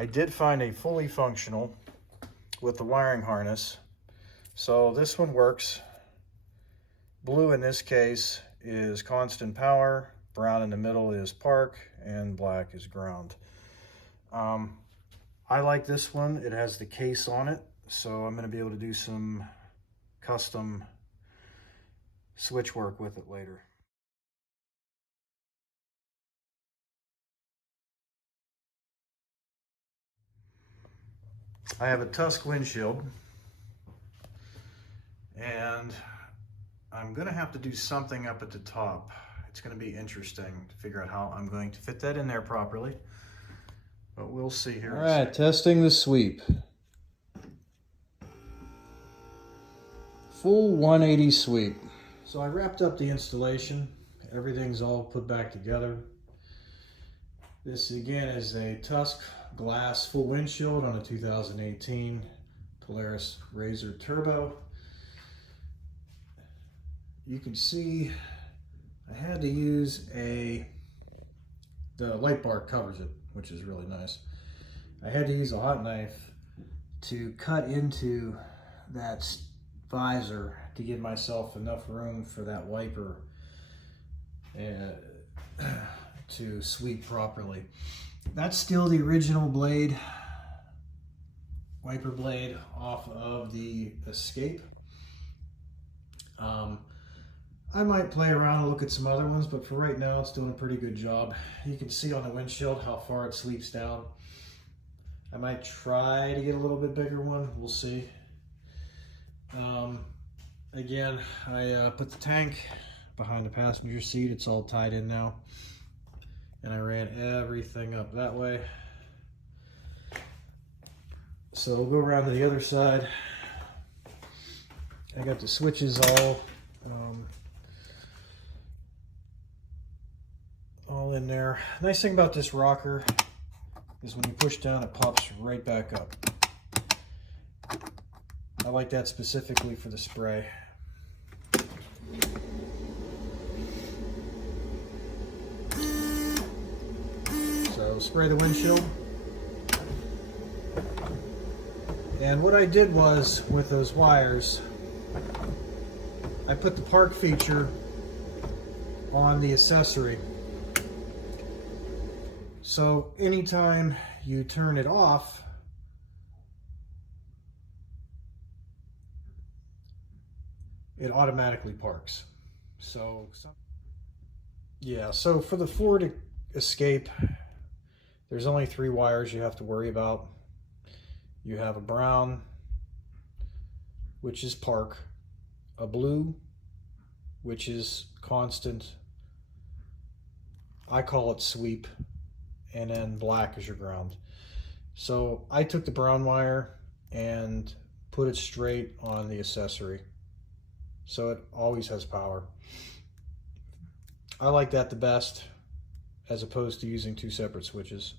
I did find a fully functional with the wiring harness. So this one works. Blue in this case is constant power, brown in the middle is park, and black is ground. I like this one. It has the case on it, so I'm going to be able to do some custom switch work with it later. I have a Tusk windshield, and I'm going to have to do something up at the top. It's going to be interesting to figure out how I'm going to fit that in there properly, but we'll see here. All right, testing the sweep. Full 180 sweep. So I wrapped up the installation. Everything's all put back together. This again is a Tusk glass full windshield on a 2018 Polaris RZR Turbo. You can see I had to use the light bar covers it, which is really nice. I had to use a hot knife to cut into that visor to give myself enough room for that wiper to sweep properly. That's still the original blade, wiper blade off of the Escape. I might play around and look at some other ones, but for right now it's doing a pretty good job. You can see on the windshield how far it sweeps down. I might try to get a little bit bigger one, we'll see. Again, I put the tank behind the passenger seat. It's all tied in now. And I ran everything up that way. So we'll go around to the other side. I got the switches all in there. Nice thing about this rocker is when you push down, it pops right back up. I like that specifically for the spray. So spray the windshield. And what I did was, with those wires, I put the park feature on the accessory. So anytime you turn it off, it automatically parks. So yeah, so for the Ford Escape, there's only 3 wires you have to worry about. You have a brown, which is park, a blue, which is constant, I call it sweep, and then black is your ground. So I took the brown wire and put it straight on the accessory, so it always has power. I like that the best, as opposed to using 2 separate switches.